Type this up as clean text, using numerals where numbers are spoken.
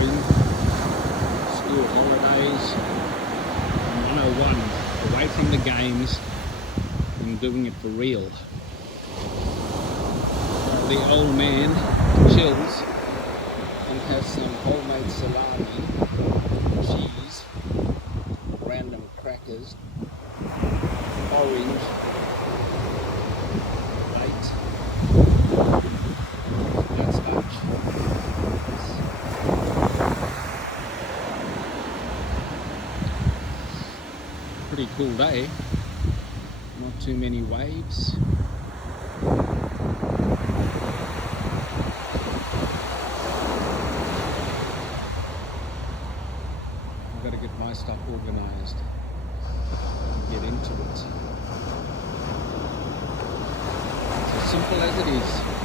boring. School holidays. 101. Away from the games and doing it for real. The old man chills and has some homemade salami, cheese, random crackers, orange, light. That's much. Pretty cool day. Not too many waves. I've got to get my stuff organized and get into it. It's as simple as it is.